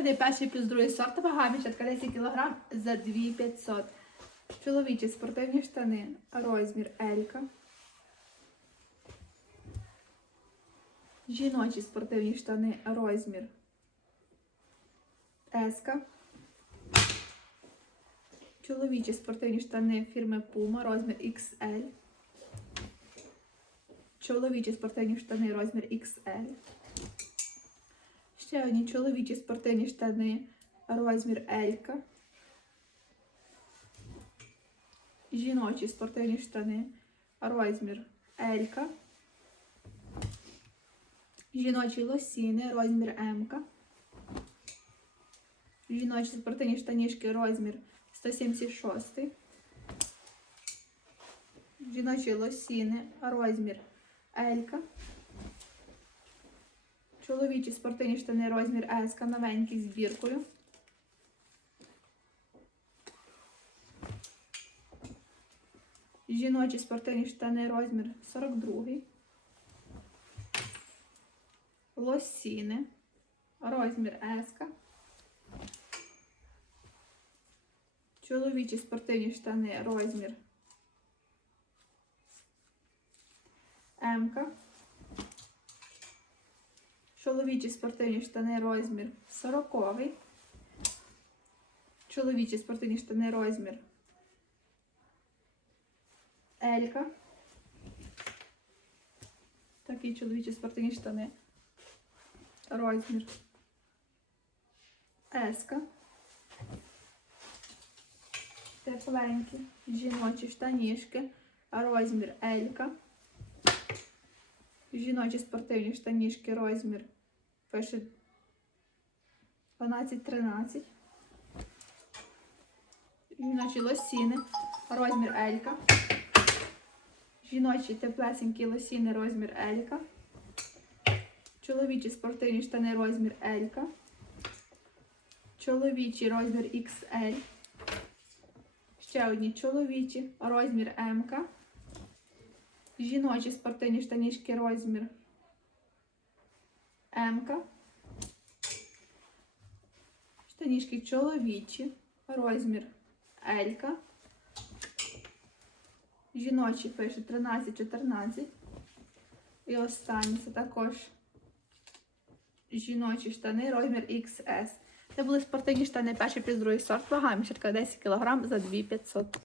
штани перший плюс другий сорт, вага мішатка 10 кг за 2500. Чоловічі спортивні штани, розмір Елька. Жіночі спортивні штани, розмір Еска. Чоловічі спортивні штани фірми Puma, розмір XL. Чоловічі спортивні штани, розмір XL. Ще одні чоловічі спортивні штани, розмір Елька. Жіночі спортивні штани, розмір Елька. Жіночі лосіни, розмір М. Жіночі спортивні штанішки, розмір 176. Жіночі лосіни, розмір Елька. Чоловічі спортивні штани, розмір С, новенькі з біркою. Жіночі спортивні штани, розмір 42. Лосіни, розмір С. Чоловічі спортивні штани, розмір М. Чоловічі спортивні штани, розмір 40. Чоловічі спортивні штани, розмір Елька. Такі чоловічі спортивні штани. Розмір Еска. Тепленькі. Жіночі штанішки. Розмір Елька. Жіночі спортивні штанішки. Розмір. Пише 12-13. Жіночі лосіни. Розмір Елька. Жіночі теплесенькі лосіни. Розмір Елька. Чоловічі спортивні штани. Розмір Елька. Чоловічий розмір XL. Ще одні чоловічі, розмір М. Жіночі спортивні штанішки, розмір М. Штанішки чоловічі, розмір Л. Жіночі пише 13-14. І останні це також жіночі штани, розмір XS. Це були спортивні штани перший плюс другий сорт. Вага мішечка 10 кг за 2500.